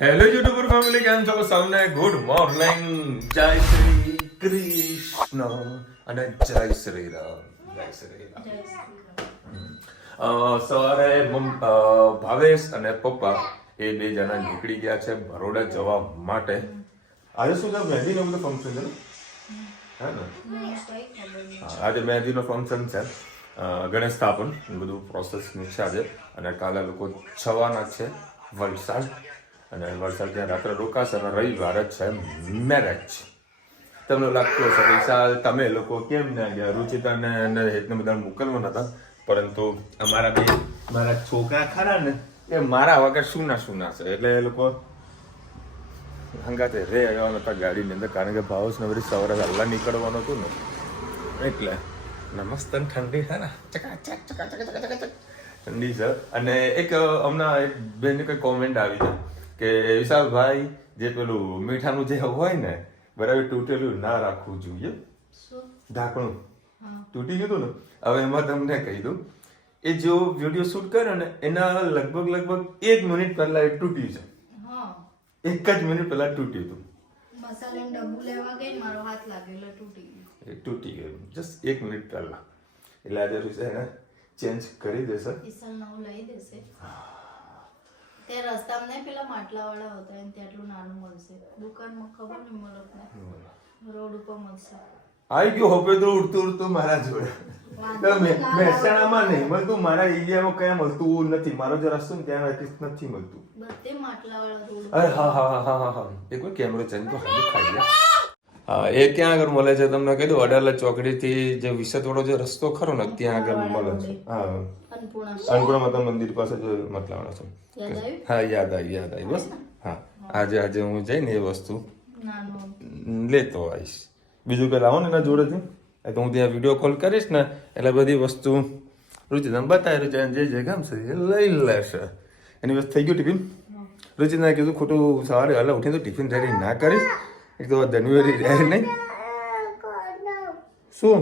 Hello YouTuber family, કેમ છો સૌને? ગુડ મોર્નિંગ, જય શ્રી કૃષ્ણ અને જય શ્રી રામ. જય શ્રી રામ. સવારે ભાવેશ અને પપ્પા એ બે જણા નીકળી ગયા છે બરોડા જવા માટે. આજે શું છે? મહેંદીનો બધો ફંક્શન છે ને? હે ને? આજે મહેંદીનો ફંક્શન છે, ગણેશ સ્થાપન બધું પ્રોસેસની છે આજે. અને કાલે લોકો જવાના છે વલસાડ, અને વલસાડ ત્યાં રાત્રે રોકાશે અને રવિવારે છે મેરેજ. તમને લાગતું હશે કે સાલ તમે લોકો કેમ ના ગયા? રુચિતાને અને હેતને બધા મોકલવાના હતા, પરંતુ મારા છોકરા ખરા ને એ મારા વગર સુના છે, એટલે એ લોકો હંગાતે રે આવવાના હતા ગાડીની અંદર, કારણ કે ભાવસને બધી સવારે વહેલા નીકળવાનું હતું ને, એટલે મસ્ત ઠંડી છે ને, ઠંડી છે. અને એક હમણાં એક બેનની કોઈ કોમેન્ટ આવી છે કે વિશાલભાઈ જે પેલું મીઠાનું જે હોય ને, બરાબર તૂટેલું ના રાખવું જોઈએ. ઢાંકણું તૂટી ગયું હતું ને, હવે એમાં તમને કહી દઉં, એ જો વિડીયો શૂટ કર્યો ને એના લગભગ 1 મિનિટ પહેલા એ તૂટ્યું છે. 1 જ મિનિટ પહેલા તૂટ્યું હતું. મસાલાનું ડબ્બુ લેવા ગઈ, મારો હાથ લાગેલો તૂટી ગયો. એ તૂટી ગયું જસ્ટ 1 મિનિટ પહેલા. એટલે આજે છે ને ચેન્જ કરી દેશે, ઈસલ નવું લઈ દેશે. તે રસ્તામાં નહીં પેલા માટલા વાળા હોતા એને તેટલું નાનું મળશે, દુકાનમાં ખબર નહીં મળે, રોડ ઉપર મળશે. આવી ગયો હોપે તો ઉડતું મારા જોડે. મહેસાણામાં નહીં મળતું, મારા એરિયામાં કયા મળતું નથી. મારો જે રસ્તો ને ત્યાં નથી મળતું. બધે માટલા વાળા રોડ. અરે હા એ કોઈ કેમેરો ચેન્જ તો હાજી ખાઈ ગયા. હા, એ ક્યાં આગળ મળે છે તમને કહી દઉં, અડાલજ ચોકડી થી જે વિસતવાળો જે રસ્તો ખરો ને ત્યાં આગળ મળે છે. હા, અન્નપૂર્ણા માતા મંદિર પાસે જ મતલાવાનો છે. હા, યાદ આવી બસ. હા, આજે હું જઈને એ વસ્તુ લેતો આવીશ. બીજું કઈ લાવો ને એના જોડેથી, તો હું ત્યાં વિડીયો કોલ કરીશ ને એટલે બધી વસ્તુ રુચિતાને બતાવી, રુચિતાને જે ગમશે એ લઈ લેશે. એની વસ્તુ થઈ ગયું ટિફિન. રુચિતાને કીધું ખોટું સવારે વહેલા ઉઠીને તો ટિફિન રેડી ના કરીશ, એક તો ધન્યવાદ રહે નહીં. શું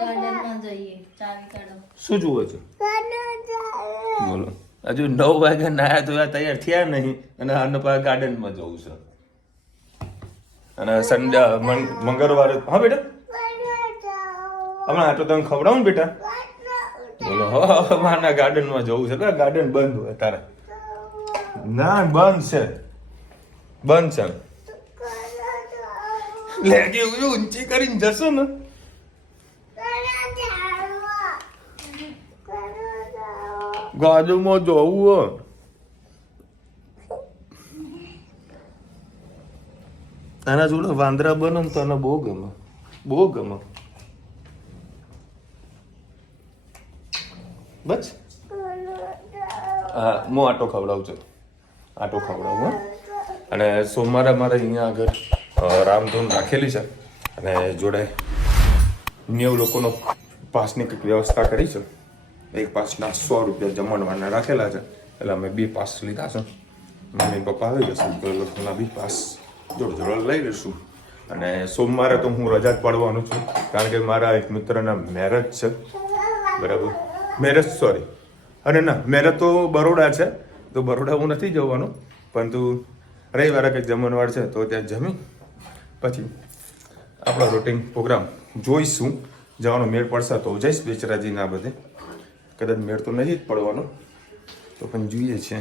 ગાર્ડનમાં જઈએ, ચાવી કાઢો. શું જુઓ છો? બોલો. હજુ 9 વાગે નાયા ધોયા તૈયાર થયા નહીં, અને આને પાછા ગાર્ડનમાં જવું છે. અને સન્ડે મંગળવારે. હા બેટા, હમણાં આટલો તમે ખવડાવું ને બેટા. બોલો, મારા ગાર્ડનમાં જવું છે. ગાર્ડન બંધ હોય તારે? ના, બંધ છે. લે કે ઊંચી કરીને જશો ને, ગાજુમાં જવું હોય. આના જોડે વાંદરા બને ને તો એને બહુ ગમે. બસ હા, હું આટો ખવડાવું છું. અને સોમવારે મારે અહીંયા આગળ રામધૂન રાખેલી છે, અને જોડે 90 લોકોનો પાસની કંઈક વ્યવસ્થા કરી છે. એક પાસના 100 રૂપિયા જમણવારના રાખેલા છે, એટલે અમે 2 પાસ લીધા છે. મમ્મી પપ્પા આવી જશે તો એ લોકોના 2 પાસ જોડે લઈ લઈશું. અને સોમવારે તો હું રજા જ પડવાનું છું, કારણ કે મારા એક મિત્રના મેરેજ છે. બરાબર, મેરેજ તો બરોડા છે, તો બરોડા હું નથી જવાનો, પરંતુ રવિવારે કંઈક જમણવાર છે તો ત્યાં જમી પછી આપણો રૂટીન પ્રોગ્રામ જોઈશું. જવાનો મેળ પડશે તો જઈશ બેચરાજીના બધે, કદાચ મેળ તો નહીં જ પડવાનો, તો પણ જોઈએ છે.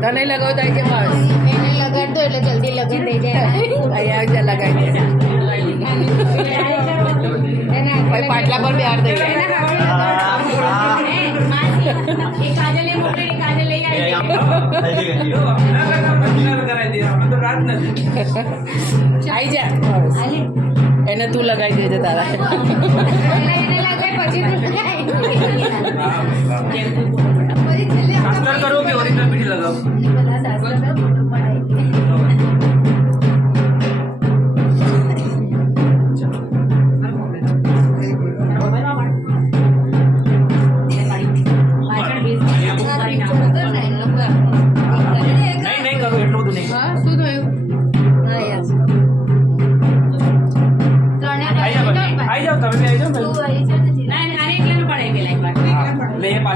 તને લગાવતા કે બસ એને લગાડ દો એટલે જલ્દી લગન થઈ જાય. અહીંયા લગાવી દે. ભાઈ પાટલા પર બિહાર દઈ આઈ જા. એને તું લગાવી દેજે તારા. કરો કે ઓરિજિનલ પીઠી લગાવો.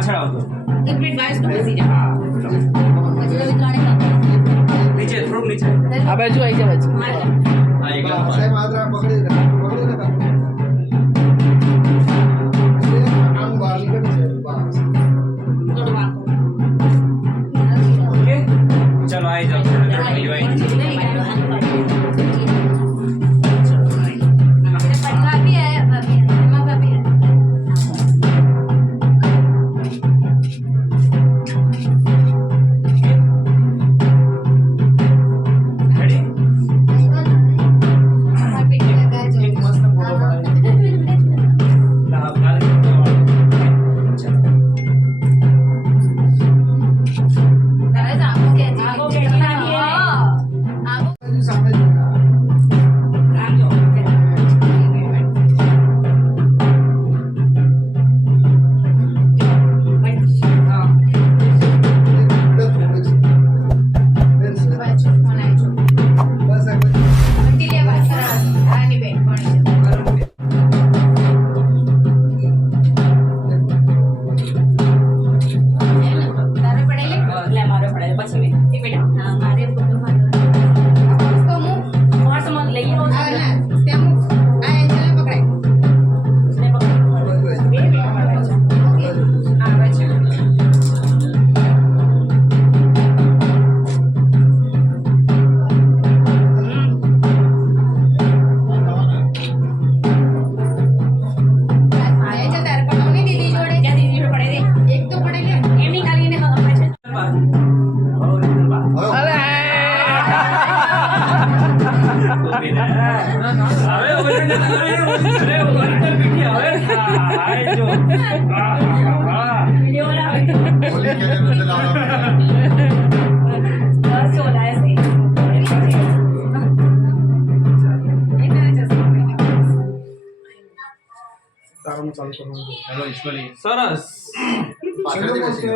પાછળ આવજો. એક મિનિટ વાઇસ તો બેસી જા. હા, પછી ઓલી કાણી નાખો. નીચે થોડુંક નીચે. આ બાજુ આવી જા બાજુ. હા, એકદમ બસ. સાહેબ આદરા પકડી રાખો. આમ બહાર નીકળી છે બસ. થોડું વાંકો. ઓકે? ચલો આવી જાઓ. થોડું થોડું બીજું આવી જાઓ. ભાભી આયા, ભાભી આયા. એમાં ભાભી આયા. Ready? ભાભી લગાજો. એક મસ્ત ફોટો પડાવી. હા, ખાલી ચલો. હવે તો આંખો ખેંચી. આંખો ખેંચી નાખીએ. હા. આંખો સામે રાખજો. હા. બાજુ ફોન આવજો. બસ આંટી લે વાત કરા. આની બેન કોણ છે? તારે પડેલી? લે મારો પડે પછી વે. એક મિનિટ. હા, મારે ફોટો મારો. તો હું પર્સ માં લઈ આવો. આ ના ત્યાં હું આ એન્જલ પકડાય. ને પકડ. બે મિનિટ આવે છે. આવે છે. આયા છે તારે પણ નહીં દીદી જોડે. ક્યાં દીદી જોડે પડે રે? એક તો પડેલી. એમની ખાલી એને ખબર છે. original બાર. અરે હવે original પીઠી હવે. હા, આવી જો. હા, હા. વિડિયો બનાવે. બોલી કે અંદર લાવવા બસ ચોલાય છે. તારું ચાલુ કરવાનું હેલો ઈશ્વરી. સરસ. પાછળથી બેસી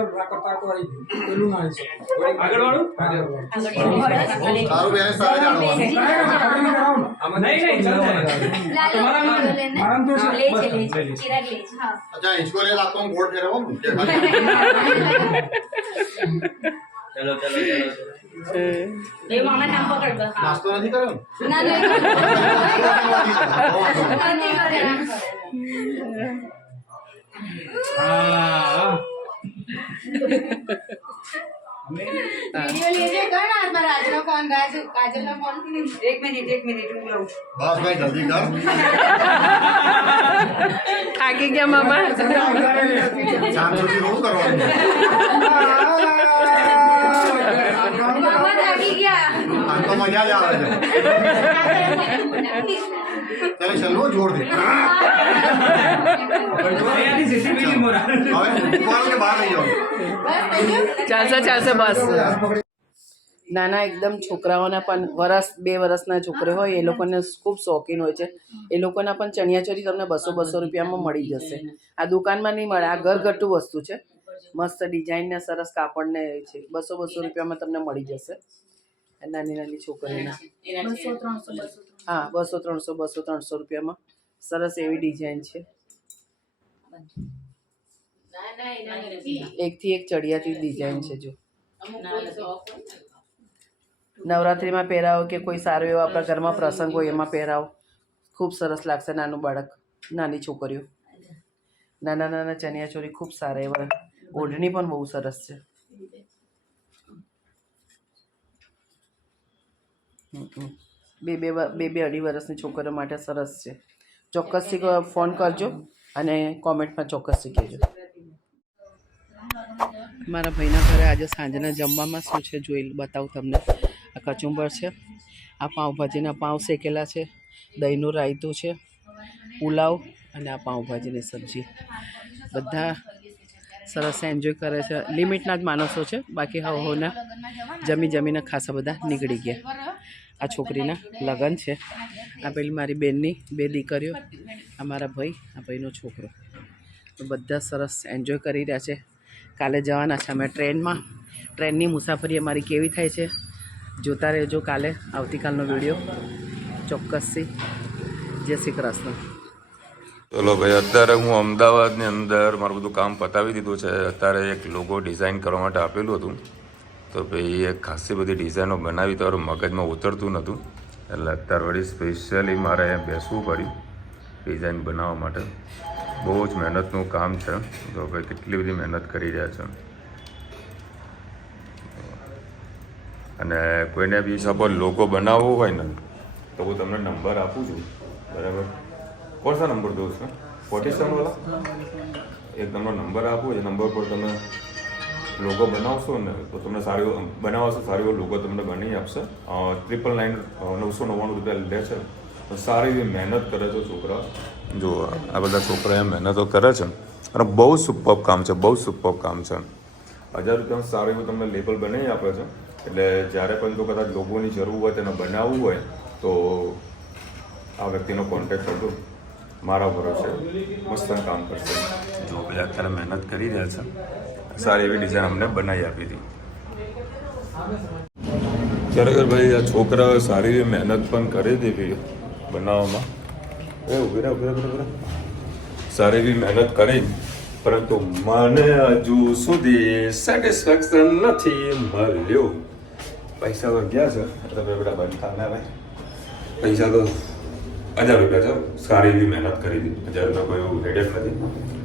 આગળ વાળું? તારું બેલેન્સ સારા જાણવાનું નહીં, નહીં, ચાલશે. તમારા નામ? લે છે ચિરાગ લે છે. હા. અચ્છા ઇસકો લે લાખો બોર્ડ ફેરવો કે ખાલી ચલો, ચલો, ચલો, ચલો. એ મામા નામ પકડ બસ. હા. નાસ્તો નથી કર્યો ને ના ના નથી કરે. હા. વિડિયો લેજે કણ આમાં રાજનો ફોન કાજલનો ફોન. એક મિનિટ હું લઉં. બસ ભાઈ જલ્દી કર થાકી ગયા મામા. ચાર સુધી રોવું કરવાનું મામા થાકી ગયા. આમ તો મજા જ આવે છે તારે ચલો જોર દે અહીંયાથી સીસીટીવી મોરા. હવે મૂકવાનું કે બહાર લઈ જાઓ બસ થઈ ગયું. ચાલશે બસ. નાના એકદમ છોકરાઓના પણ વરસ 2 વર્ષના છોકરા હોય એ લોકોને ખૂબ શોખીન હોય છે. એ લોકોના પણ ચણિયાચોળી તમને 200 રૂપિયામાં મળી જશે. આ દુકાનમાં નહીં મળે. આ ઘરગથ્થુ વસ્તુ છે. મસ્ત ડિઝાઇન ને સરસ કાપડ ને છે. 200 રૂપિયામાં તમને મળી જશે. નાની નાની છોકરીઓના 200 300 હા 200-300 રૂપિયામાં સરસ એવી ડિઝાઇન છે. એકથી એક ચડિયાતી ડિઝાઇન છે. જો નવરાત્રિમાં પહેરાવો કે કોઈ સારો એવો આપણા ઘરમાં પ્રસંગ હોય એમાં પહેરાવો ખૂબ સરસ લાગશે. નાનું બાળક નાની છોકરીઓ નાના નાના ચણિયાચોળી ખૂબ સારા એવા. ઓઢણી પણ બહુ સરસ છે. બે અઢી વર્ષની છોકરીઓ માટે સરસ છે. ચોક્કસથી ફોન કરજો અને કોમેન્ટમાં ચોક્કસથી કહેજો. મારા ભાઈના ઘરે આજે સાંજના જમવામાં શું છે જોઈ બતાવું તમને. આ કચુંબર છે, આ પાઉંભાજીના પાઉં શેકેલા છે, દહીંનું રાયતું છે, પુલાવ અને આ પાઉંભાજીની સબ્જી. બધા સરસ એન્જોય કરે છે. લિમિટના જ માણસો છે, બાકી હોના જમીને ખાસા બધા નીકળી ગયા. આ છોકરીના લગ્ન છે. આ પેલી મારી બેનની 2 દીકરીઓ, આ મારા ભાઈ, આ ભાઈનો છોકરો. તો બધા સરસ એન્જોય કરી રહ્યા છે. કાલે જવાના છે અમે ટ્રેનમાં. ટ્રેનની મુસાફરી અમારી કેવી થાય છે જોતા રહેજો કાલે આવતીકાલનો વિડીયો ચોક્કસથી. જય શ્રી કૃષ્ણ. ચલો ભાઈ, અત્યારે હું અમદાવાદની અંદર મારું બધું કામ પતાવી દીધું છે. અત્યારે એક લોગો ડિઝાઇન કરવા માટે આપેલું હતું, તો ભાઈ એ ખાસી બધી ડિઝાઇનો બનાવી તો મગજમાં ઉતરતું નહોતું, એટલે અત્યારે વળી સ્પેશિયલી મારે બેસવું પડ્યું ડિઝાઇન બનાવવા માટે. બહુ જ મહેનતનું કામ છે, તો ભાઈ કેટલી બધી મહેનત કરી રહ્યા છે. અને કોઈને બી સપોઝ લોગો બનાવવો હોય ને તો હું તમને નંબર આપું છું, બરાબર? કોણ સા નંબર દઉં છું? 47 વાળા એક તમને નંબર આપું, એ નંબર પર તમે લોગો બનાવશો ને તો તમને સારી બનાવશો, સારી લોગો તમને બની આપશે. 999 રૂપિયા લે છે. તો સારી એવી મહેનત કરે છે છોકરા. જો આ બધા છોકરા મહેનતો કરે છે અને બહુ સુપર કામ છે, બહુ સુપર કામ છે. 1000 રૂપિયામાં સારું એવું તમને લેબલ બનાવી આપે છે. એટલે જ્યારે પણ જો કદાચ લોગોની જરૂર હોય તેને બનાવવું હોય તો આ વ્યક્તિનો કોન્ટેક્ટ કરજો, મારા ભરોસે મસ્ત કામ કરશે. જો ભાઈ અત્યારે મહેનત કરી રહ્યા છે, સારી એવી ડિઝાઇન અમને બનાવી આપી હતી. ખરેખર ભાઈ આ છોકરાઓએ સારી એવી મહેનત પણ કરી હતી બનાવવામાં. સારી એવી મહેનત કરી, પરંતુ મને હજુ સુધી સેટિસ્ફેક્શન નથી મળ્યું. પૈસા તો ગયા છે, એટલે બેટા બનતા ના ભાઈ. પૈસા તો 1000 રૂપિયા છે, સારી એવી મહેનત કરી હતી. 1000 રૂપિયા કોઈ એવું હેડેક નથી,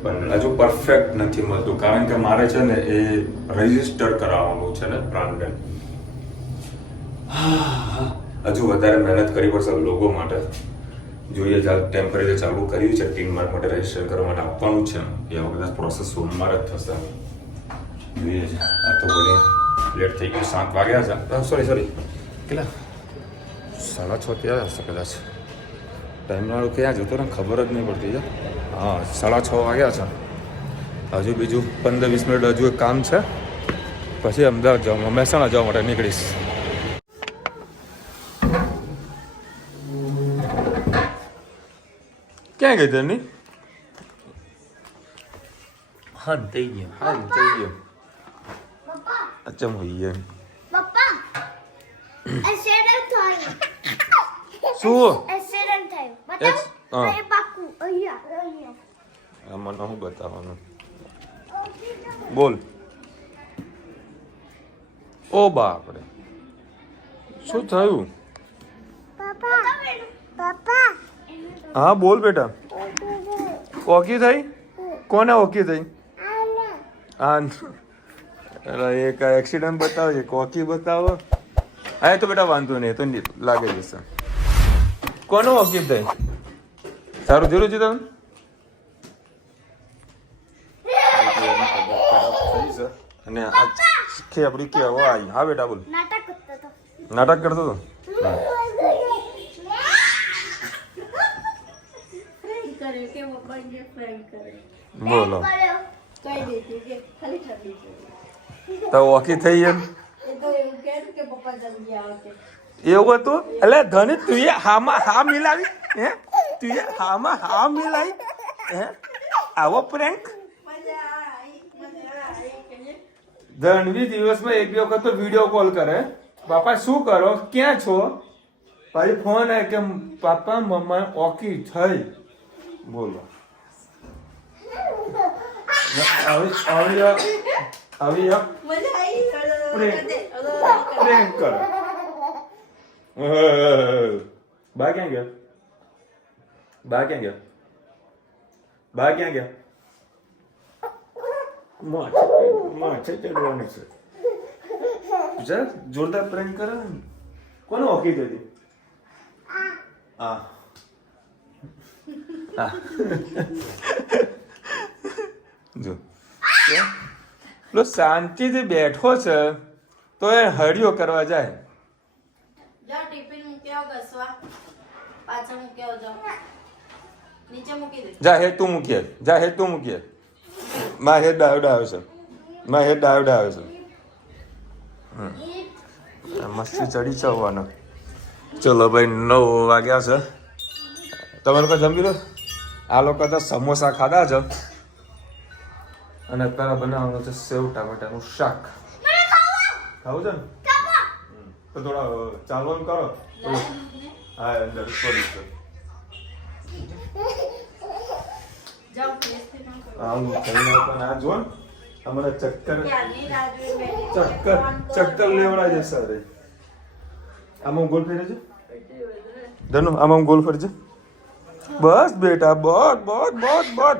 પણ હજુ પરફેક્ટ નથી મળતું. કારણ કે મારે છે ને એ રજિસ્ટર કરાવવાનું છે ને બ્રાન્ડને. હજુ વધારે મહેનત કરવી પડશે લોગો માટે. જોઈએ ટેમ્પરરી ચાલુ કર્યું છે, ટીમ માર્ક માટે રજિસ્ટર કરવા માટે આપવાનું છે. એ વખતે પ્રોસેસ સોમવારે જ થશે. જોઈએ છે. આ તો બધી લેટ થઈ ગયું. 7 વાગ્યા છે. સોરી કેટલા 6:30 થયા હશે કદાચ. ટાઈમ વાળો ક્યાં જતો ને ખબર જ નહીં પડતી. હા 6:30 વાગ્યા છે. હજુ બીજું 15-20 મિનિટ હજુ એક કામ છે, પછી અમદાવાદ જવા મહેસાણા જવા માટે નીકળીશ. ક્યાં ગઈ તેની? હા થઈ ગયો. હા થઈ ગયો. અચ્છા હોઈએ પપ્પા એક્સિડન્ટ થયું. શું એક્સિડન્ટ થયું. હા. બતાવ એ પાકું અહીંયા. મને શું બતાવવાનું? બોલ. ઓ બાપરે, શું થયું? પપ્પા હા બોલ બેટા. ઓકી થઈ? કોને ઓકી થઈ? હા એક એક્સિડન્ટ બતાવે છે, કોકી બતાવો. હા તો બેટા વાંધો નહીં, તો લાગે જશે. કોનો ઓકી થઈ? સારું જરૂર છે તમે? અને આ આપડી કે આવી. હા બેટા બોલ. નાટક કરતો હતો. નાટક કરતો હતો? કરે કે પપ્પા જે ફ્રેન્ડ કરે બોલો. કઈ દેતી કે ખાલી ઠંડી છે. તો ઓકી થઈ એમ એ તો એવું કહે કે પપ્પા જલ્દી આવો કે એવું હતું? એટલે ધની તું એ હામાં હા મિલાવી? હે તું એ હામાં હા મિલાવી? હે આવો પ્રેન્ક? ધનવી દિવસમાં એક બે વખત તો વિડીયો કોલ કરે. પાપા શું કરો, ક્યાં છો? પછી ફોન આવે કે પાપા મમ્મા ઓકી થઈ. બોલો. આવી મજા આવી પ્રેન્ક કરે. બા ક્યાં ગયા? બા ક્યાં ગયા? બા ક્યાં ગયા? માછે ચડવાની છે. જરા જોરદાર પ્રેન્ક કરે. કોને ઓકી થઈ? જો પેલો શાંતિથી બેઠો છે તો એ હળિયો કરવા જાય. જાઓ ટિફિન મૂકી આવો ઘસવા. પાછળ મૂકી આવો, જાઓ નીચે મૂકી દે. જા હે તું મૂકીએ, જા હે તું મૂકીએ. માં હેડ ડાયોડ આવે છે, માં હેડ ડાયોડ આવે છે. મસ્તી ચડી ચડવાનો. ચલો ભાઈ 9 વાગ્યા છે. તમે લોકો જમી લો. આ લોકો તો સમોસા ખાધા છે અને અત્યારે બનાવવાનું છે સેવ ટામેટાનું શાક. ખાવું છે ને? તો થોડા ચાલવાનું કરો. હા અંદર સોરી. આમ થઈને પણ આ જો અમારે ચક્કર લેવડા જશે અરે આમાં ગોલ ફેરે છે ધનુ આમાં ગોલ ફરજે બસ બેટા બસ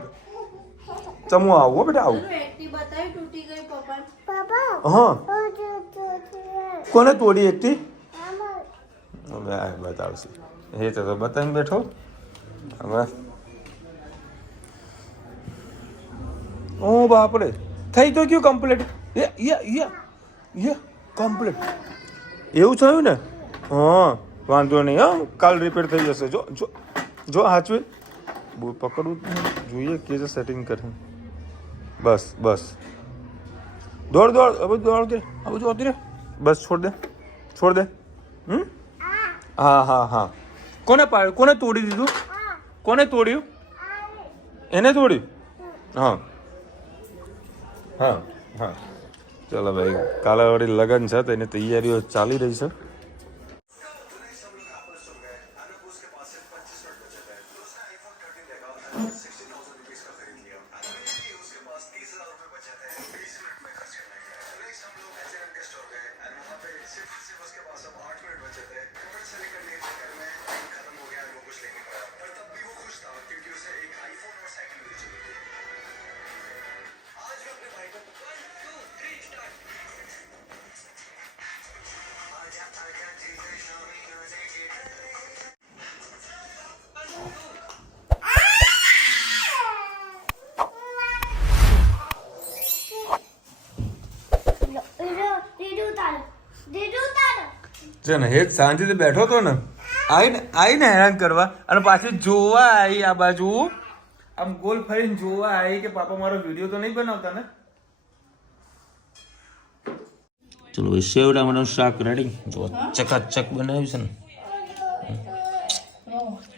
ચમો આવો બેટા આવું એકટી બતાવી તૂટી ગઈ પપ્પા. પાપા હા કોને તોડી એકટી મામા બતાવશે એ તો બતાવીને બેઠો હવે ઓ બાપરે થઈ તો ગયું કમ્પ્લીટ કમ્પ્લીટ એવું થયું ને હા વાંધો નહીં હા કાલ રિપેર થઈ જશે જો જો જો હાચવે પકડવું જોઈએ કે છે સેટિંગ કરે બસ દોડ હવે દોડ દે હવે જો રે બસ છોડ દે હા કોને પાડ્યું કોને તોડી દીધું કોને તોડ્યું એને તોડ્યું હા ચાલો ભાઈ કાલે વળી લગન છે તો એની તૈયારીઓ ચાલી રહી છે છે ને હેત શાંતિથી બેઠો હતો ને આવીને હેરાન કરવા અને પાછી જોવા આવી આ બાજુ આમ ગોલ ફરીને જોવા આવી કે પાપા મારો વિડીયો તો નહીં બનાવતા ને ચલો ભાઈ શેવડા મારું શાક રેડી જો ચકાચક બનાવ્યું છે ને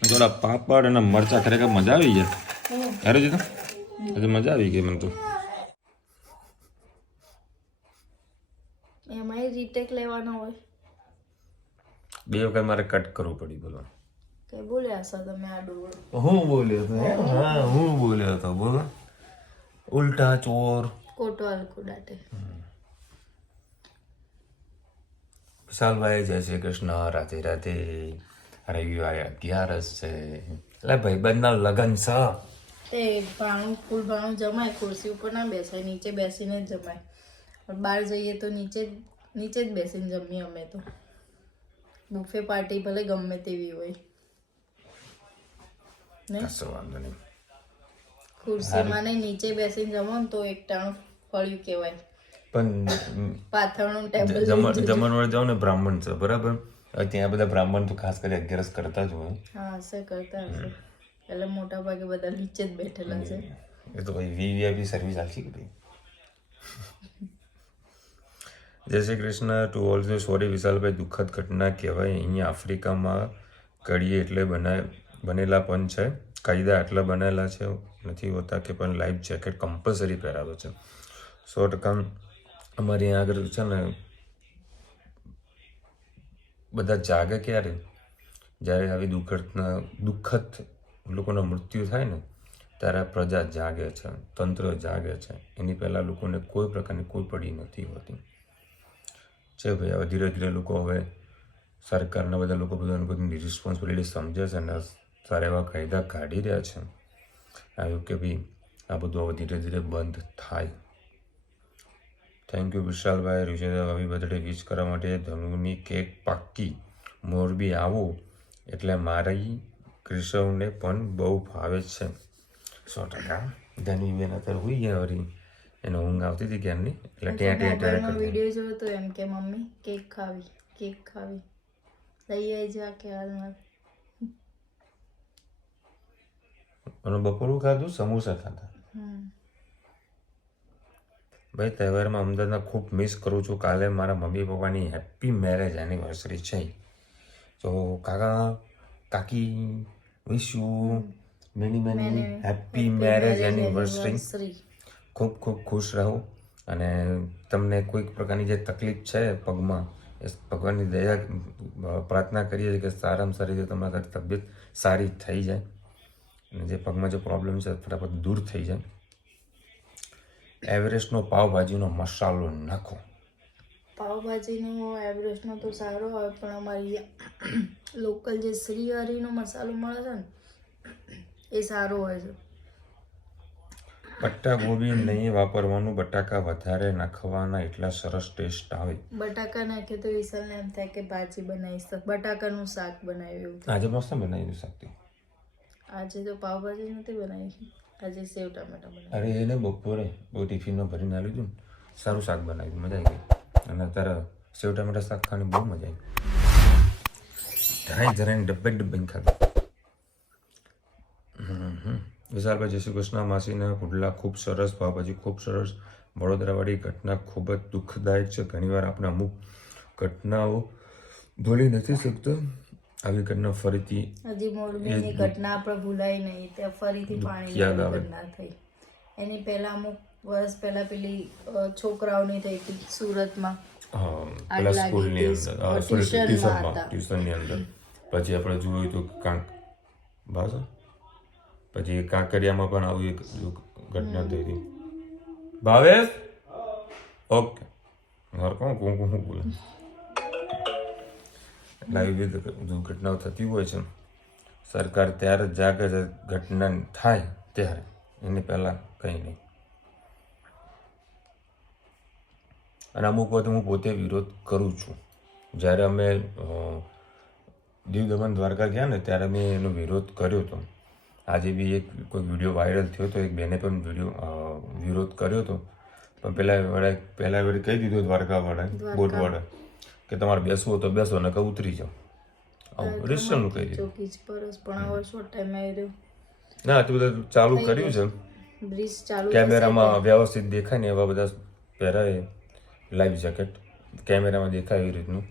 થોડા પાપડ અને મરચા ખરેખર મજા આવી જાય અરે જીતો આજે મજા આવી ગઈ મને તો એમાંય રીટેક લેવાનો હોય. બે વખત મારે કટ કરવું પડ્યું બોલો કઈ બોલ્યા છો તમે આ ડોળ? હું બોલ્યો હતો હા હું બોલ્યો હતો બોલો ઉલ્ટા ચોર કોટવાલ કુડાટે. વિશાલભાઈ જય શ્રી કૃષ્ણ રાધે રાધે રવિવારે 11 છે એટલે ભાઈબંધના લગન છે તે ભાણું ફૂલ ભાણું જમાય ખુરશી ઉપર ના બેસાય નીચે બેસીને જ જમાય. પણ બહાર જઈએ તો નીચે જ બેસીને જમીએ અમે તો. બુફે પાર્ટી ભલે ગમે તેવી હોય ને કશો વાંધો નહીં ખુરશીમાં ને નીચે બેસીને જમો ને તો એક ટાણું ફળ્યું કહેવાય. પણ પાથરણું ટેબલ જમણવાર જાઓ ને બ્રાહ્મણ છે બરાબર હવે ત્યાં બધા બ્રાહ્મણ તો ખાસ કરી 11 કરતા જ હોય હા હશે કરતા હશે એટલે મોટા ભાગે બધા નીચે જ બેઠેલા છે. એ તો ભાઈ વીવીઆઈપી સર્વિસ આપશે કે ભાઈ જય Shri Krishna to also sorry વિશાલભાઈ દુઃખદ ઘટના કહેવાય અહીંયા આફ્રિકામાં કડીએ એટલે બનેલા પણ છે કાયદા આટલા બનેલા છે નથી હોતા કે પણ લાઈફ જેકેટ કમ્પલસરી પહેરાવે છે 100% અમારે અહીંયા આગળ છે ને બધા જાગે ક્યારે જ્યારે આવી દુઃખદ લોકોના મૃત્યુ થાય ને ત્યારે પ્રજા જાગે છે તંત્ર જાગે છે એની પહેલાં લોકોને કોઈ પ્રકારની કોઈ પડી નથી હોતી છે ભાઈ હવે ધીરે ધીરે લોકો હવે સરકારના બધા લોકો બધાની રિસ્પોન્સિબિલિટી સમજે છે અને સારા એવા કાયદા કાઢી રહ્યા છે આવ્યું કે ભાઈ આ બધું હવે ધીરે ધીરે બંધ થાય. થેન્ક યુ વિશાલભાઈ ઋષિદેવ આવી બર્થડે વિશ કરવા માટે ધનુની કેક પાક્કી મોરબી આવો એટલે મારી ક્રિશવને પણ બહુ ભાવે છે 100%. ધનુબેન અત્યારે હોઈ ગયા વળી એને ઊંઘ આવતી હતી ક્યારની એટલે ત્યાં વિડીયો જોયો તો એમ કે મમ્મી કેક ખાવી લઈ આવી જા કે હાલમાં અને બપોરું ખાધું સમોસા ખાધા ભાઈ તહેવારમાં અમદાવાદના ખૂબ મિસ કરું છું. કાલે મારા મમ્મી પપ્પાની હેપી મેરેજ એનિવર્સરી છે તો કાકા કાકી wish you many happy marriage anniversary. ખૂબ ખૂબ ખુશ રહો અને તમને કોઈક પ્રકારની જે તકલીફ છે પગમાં એ ભગવાનની દયા પ્રાર્થના કરીએ છીએ કે સારામાં સારી રીતે તમારી તબિયત સારી થઈ જાય અને જે પગમાં જે પ્રોબ્લેમ છે ફટાફટ દૂર થઈ જાય એવરેસ્ટનો પાવભાજીનો મસાલો નાખો. પાવભાજીનો એવરેસ્ટનો તો સારો હોય, પણ અમારી લોકલ જે શ્રીહરિનો મસાલો મળે છે ને એ સારો હોય છે. પત્તા ગોબી નહીં વાપરવાનું, બટાકા વધારે નાખવાના, એટલા સરસ ટેસ્ટ આવે. બટાકા નાખે તો વિશાલને એમ થાય કે ભાજી બનાવીશ, તો બટાકાનું શાક બનાવ્યું એવું. આજે મસ્ત બનાવી શકતી. આજે તો પાવભાજી નથી બનાવી, આજે સેવ ટામેટા બનાવી. અરે એને બપોરે બહુ ટિફિનમાં ભરીને આવી લીધું ને, સારું શાક બનાવ્યું, મજા આવી ગઈ. અને અત્યારે સેવ ટામેટા શાક ખાવાની બહુ મજા આવી. જરાય ડબ્બે ખાધું. વિશાલભાઈ જય શ્રી કૃષ્ણ. માસીના પુડલા ખૂબ સરસ, પાવભાજી ખૂબ સરસ. વડોદરાવાળી ઘટના ખૂબ જ દુઃખદાયક છે. ઘણીવાર આપણે અમુક ઘટનાઓ ભૂલી નથી શકતા. આવી ઘટના ફરીથી હજી મોરબીની ઘટના આપણે ભૂલાઈ નહીં, ત્યાં ફરીથી પાણીની ઘટના થઈ. એની પહેલા અમુક વર્ષ પહેલા પેલી છોકરાઓની થઈ હતી સુરતમાં. પેલા સ્કૂલની અંદર, ટ્યુશનની અંદર. પછી આપણે જોયું તો પછી કાંકરિયામાં પણ આવી એક ઘટના થઈ હતી. ભાવેશ ઓકે ઘર કોણ હું બોલે. એટલે આવી બધી દુર્ઘટનાઓ થતી હોય છે. સરકાર ત્યારે જાગે છે ઘટના થાય ત્યારે, એની પહેલાં કંઈ નહીં. અને અમુક વખત હું પોતે વિરોધ કરું છું. જ્યારે અમે દીવ દમણ દ્વારકા ગયા ને ત્યારે મેં એનો વિરોધ કર્યો હતો. આજે બી એક કોઈ વિડીયો વાયરલ થયો હતો, એક બેને પણ વિરોધ કર્યો હતો. પણ પહેલા વડે કહી દીધું દ્વારકાવાળા બોટવાળા કે તમારે બેસવું હોય તો બેસો ને કે ઉતરી જાઓ. આવું રિસ્ટનું કહી દીધું. ના આટલું બધું ચાલુ કર્યું છે. બ્રિજ ચાલુ કેમેરામાં વ્યવસ્થિત દેખાય ને એવા બધા પહેરાય, લાઈફ જેકેટ કેમેરામાં દેખાય એવી રીતનું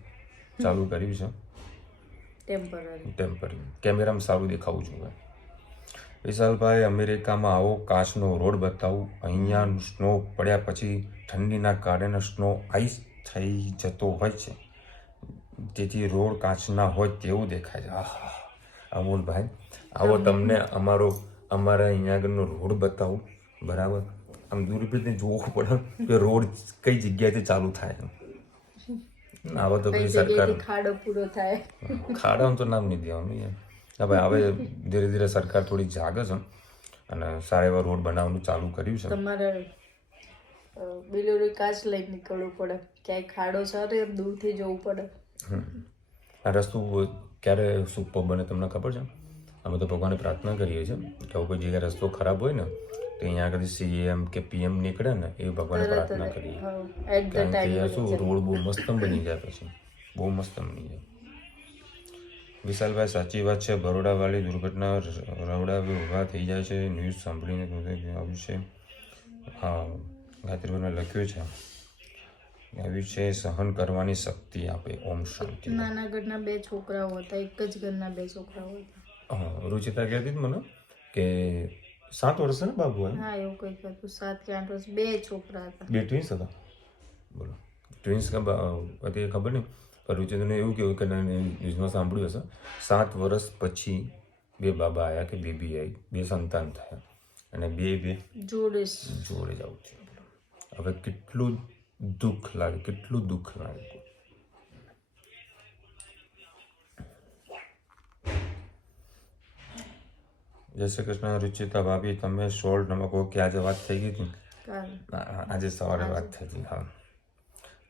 ચાલુ કર્યું છે. ટેમ્પરરી કેમેરામાં સારું દેખાવું જોઈએ. વિશાલભાઈ અમેરિકામાં આવો, કાચનો રોડ બતાવું. અહીંયા સ્નો પડ્યા પછી ઠંડીના કારણે સ્નો આઈસ થઈ જતો હોય છે, જેથી રોડ કાચના હોય તેવું દેખાય છે. આહા અમૂલભાઈ આવો, તમને અમારા અહીંયા આગળનો રોડ બતાવું. બરાબર, આમ દૂરબીનથી જોવું પડે કે રોડ કઈ જગ્યાએથી ચાલુ થાય છે. આવો તો ભાઈ સરકાર ખાડો પૂરો થાય. ખાડાનું તો નામ નહીં દેવાનું યાર. હા ભાઈ, હવે ધીરે ધીરે સરકાર થોડી જાગે છે અને સારા એવા રોડ બનાવવાનું ચાલુ કર્યું છે. તમારે બિલોરી કાચ લઈને નીકળવું પડે, ક્યાંય ખાડો છે દૂરથી જોવું પડે. આ રસ્તો ક્યારે સુપર બને તમને ખબર છે? અમે તો ભગવાનને પ્રાર્થના કરીએ છીએ કે કોઈ જગ્યાએ રસ્તો ખરાબ હોય ને તો અહીંયા આગળ CM કે PM નીકળે ને એ ભગવાનને પ્રાર્થના કરીએ. કારણ કે શું રોડ બહુ મસ્ત બની જાય, પછી બહુ મસ્ત બની જાય. વિશાલભાઈ સાચી વાત છે, બરોડાવાળી દુર્ઘટના રવડાવી ઊભા થઈ જાય છે. ન્યૂઝ સાંભળીને આવ્યું છે. હા, ગાયત્રીભાઈને લખ્યું છે, આવ્યું છે સહન કરવાની શક્તિ આપે. ઓમ શાંતિ. નાના ઘરના 2 છોકરાઓ હતા, એક જ ઘરના 2 છોકરાઓ હતા. હા, રૂચિતા કહેતી હતી મને કે 7 વર્ષ ને બાબુ? હા એવું કંઈક હતું, 7 કે 8 વર્ષ, 2 છોકરા હતા. 2 ટ્વિન્સ હતા. બોલો, ટ્વિન્સ હતી ખબર નહીં, પણ રૂચિતાને એવું કેવું કે ન્યૂઝમાં સાંભળ્યું હશે, 7 વર્ષ પછી 2 બાબા આવ્યા કે બેબી આવી, 2 સંતાન થયા અને બે જોડે જ આવું છે. હવે કેટલું દુઃખ લાગે, કેટલું દુઃખ લાગે. જય શ્રી કૃષ્ણ. રૂચિતા ભાભી તમે સોલ્ટ નમક કે આજે વાત થઈ ગઈ હતી? આજે સવારે વાત થઈ હતી. હા,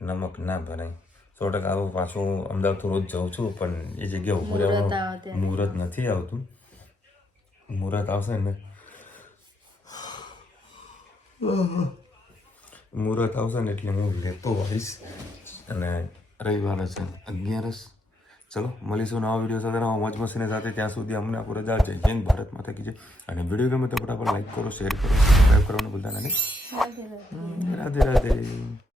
નમક ના ભરાય 100%. આવું પાછું અમદાવાદ તો રોજ જાઉં છું, પણ એ જગ્યાએ ઉભું રહેવાનું મુહૂર્ત નથી આવતું. મુહૂર્ત આવશે ને, મુહૂર્ત આવશે ને એટલે હું લેતો આવીશ. અને રવિવારે છે 11. ચલો મળીશું નવા વિડીયો સાથે, નવા મોજ મસ્તીની સાથે. ત્યાં સુધી અમને આપો રજા. જય હિન્દ, ભારત માતા કી જય. અને વિડીયો ગમે તો ફટાફટ લાઈક કરો, શેર કરો, સબસ્ક્રાઈબ કરવાનું ભૂલતા નહીં. રાધે રાધે.